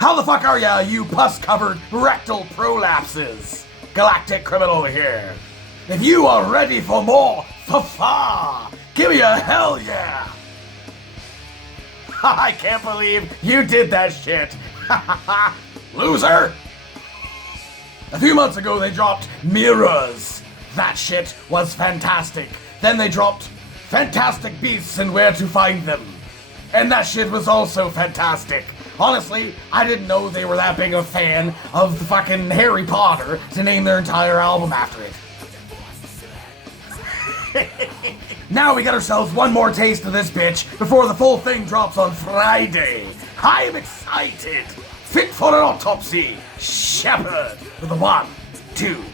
How the fuck are ya, you pus-covered rectal prolapses? Galactic criminal here. If you are ready for more fa-fa, give me a hell yeah! I can't believe you did that shit. Loser! A few months ago they dropped Mirrors. That shit was fantastic. Then they dropped Fantastic Beasts and Where to Find Them. And that shit was also fantastic. Honestly, I didn't know they were that big a fan of the fucking Harry Potter to name their entire album after it. Now we got ourselves one more taste of this bitch before the full thing drops on Friday. I'm excited. Fit for an autopsy. Shepherd with a 1, 2.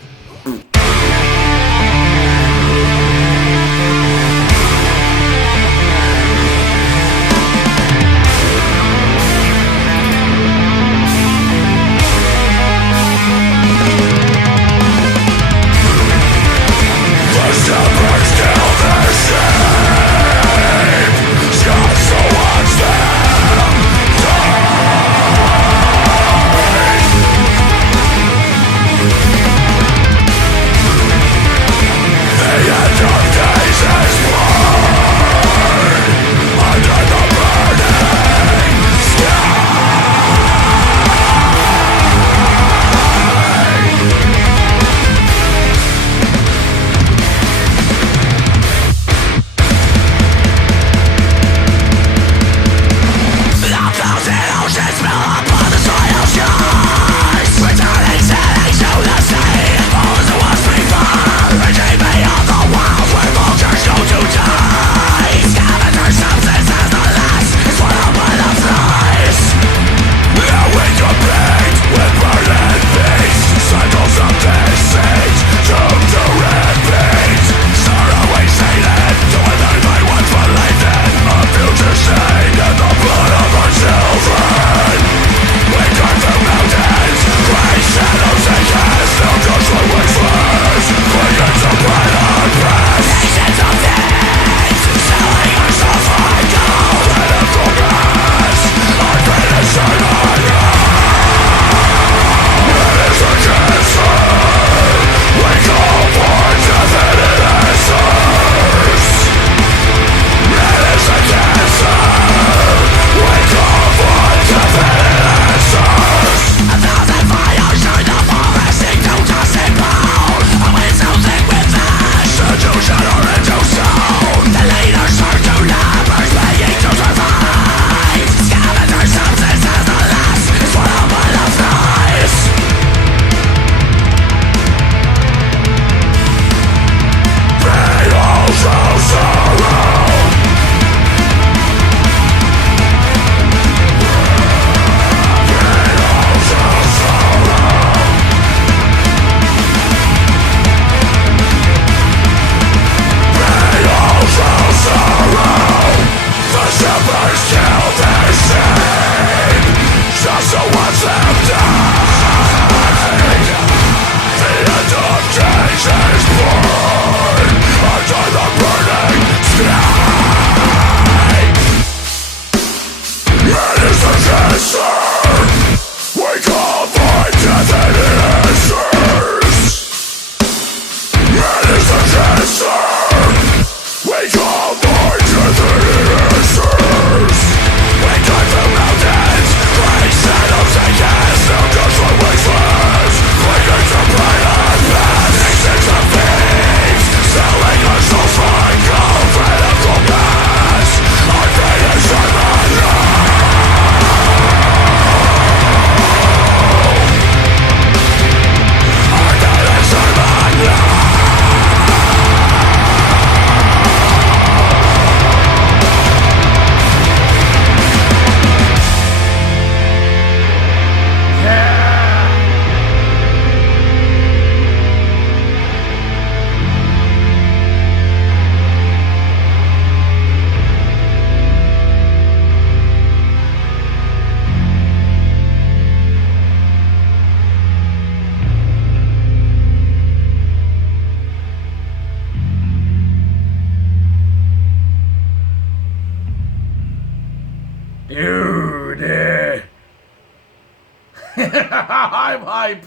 I'm hype.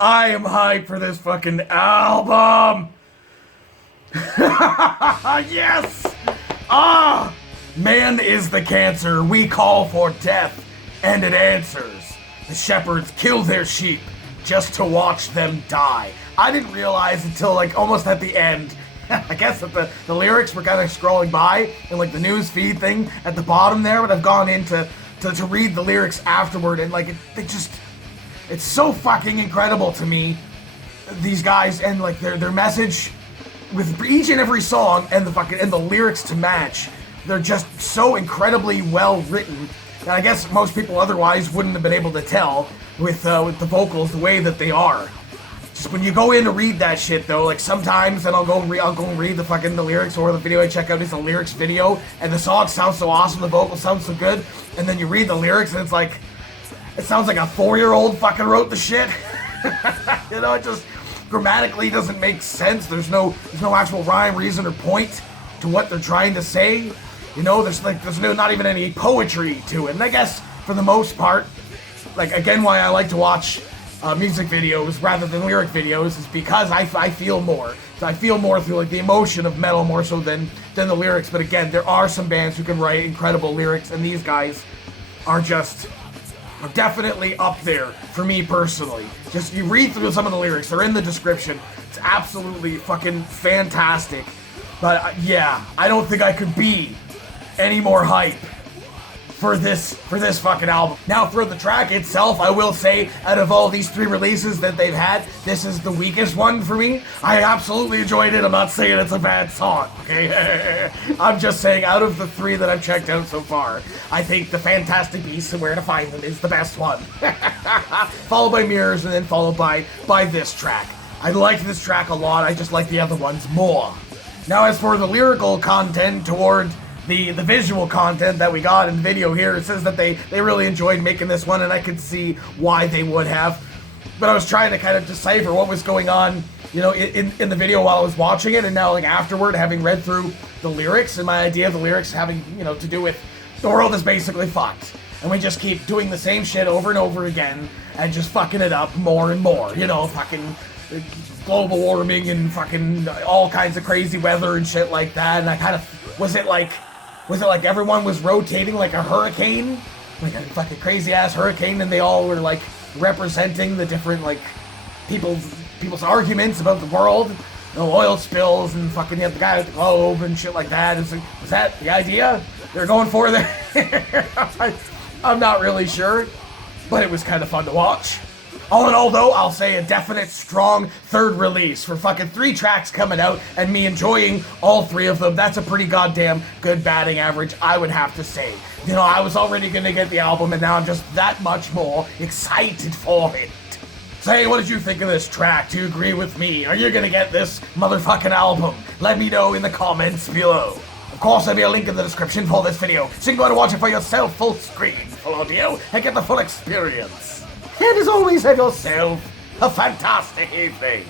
I am hype for this fucking album. Yes. Ah. Man is the cancer. We call for death, and it answers. The shepherds kill their sheep just to watch them die. I didn't realize until like almost at the end. I guess that the lyrics were kind of scrolling by and like the news feed thing at the bottom there, but I've gone in to read the lyrics afterward, and like it's so fucking incredible to me, these guys, and like their message with each and every song and the lyrics to match. They're just so incredibly well written, and I guess most people otherwise wouldn't have been able to tell with the vocals the way that they are. Just when you go in to read that shit though, like sometimes then I'll go and read the lyrics, or the video I check out is a lyrics video, and the song sounds so awesome, the vocals sound so good, and then you read the lyrics and it's like, it sounds like a 4-year-old fucking wrote the shit. You know, it just grammatically doesn't make sense. There's no actual rhyme, reason, or point to what they're trying to say. You know, there's not even any poetry to it. And I guess for the most part, like again, why I like to watch music videos rather than lyric videos is because I feel more. So I feel more through like the emotion of metal more so than the lyrics. But again, there are some bands who can write incredible lyrics, and these guys are definitely up there for me personally. Just you read through some of the lyrics, they're in the description. It's absolutely fucking fantastic. But yeah, I don't think I could be any more hype for this fucking album. Now for the track itself, I will say out of all these 3 releases that they've had, this is the weakest one for me. I absolutely enjoyed it. I'm not saying it's a bad song, okay? I'm just saying out of the 3 that I've checked out so far, I think The Fantastic Beasts and Where to Find Them is the best one. Followed by Mirrors, and then followed by this track. I like this track a lot, I just like the other ones more. Now as for the lyrical content toward the visual content that we got in the video here, it says that they really enjoyed making this one, and I could see why they would have. But I was trying to kind of decipher what was going on, you know, in the video while I was watching it, and now like afterward, having read through the lyrics, and my idea of the lyrics having, you know, to do with the world is basically fucked. And we just keep doing the same shit over and over again, and just fucking it up more and more, you know, fucking global warming and fucking all kinds of crazy weather and shit like that. And I kind of, was it like everyone was rotating like a hurricane? Like a fucking crazy ass hurricane, and they all were like representing the different like people's arguments about the world. You know, oil spills and fucking the guy with the globe and shit like that. It's like, was that the idea they're going for there? I'm not really sure, but it was kind of fun to watch. All in all, though, I'll say a definite strong 3rd release for fucking 3 tracks coming out and me enjoying all 3 of them. That's a pretty goddamn good batting average, I would have to say. You know, I was already gonna get the album, and now I'm just that much more excited for it. So hey, what did you think of this track? Do you agree with me? Are you gonna get this motherfucking album? Let me know in the comments below. Of course, there'll be a link in the description for this video, so you can go and watch it for yourself, full screen, full audio, and get the full experience. And as always, have yourself a fantastic evening.